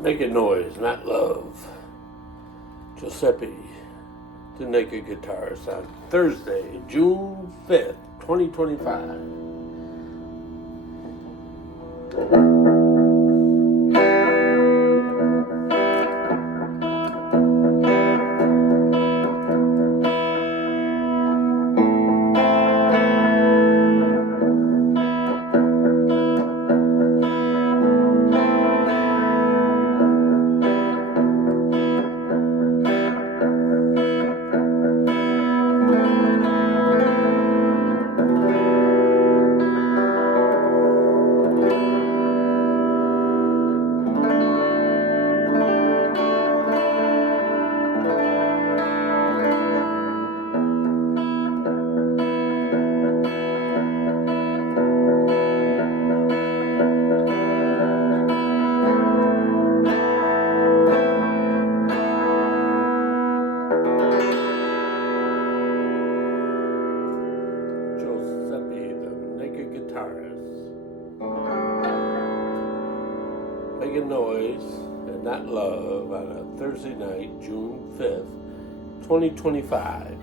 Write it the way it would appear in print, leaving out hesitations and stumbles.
Making noise, not love. Giuseppe, the Naked Guitarist, on Thursday, June 5th, 2025. Giuseppe, the Naked Guitarist. Making noise and not love on a Thursday night, June 5th, 2025.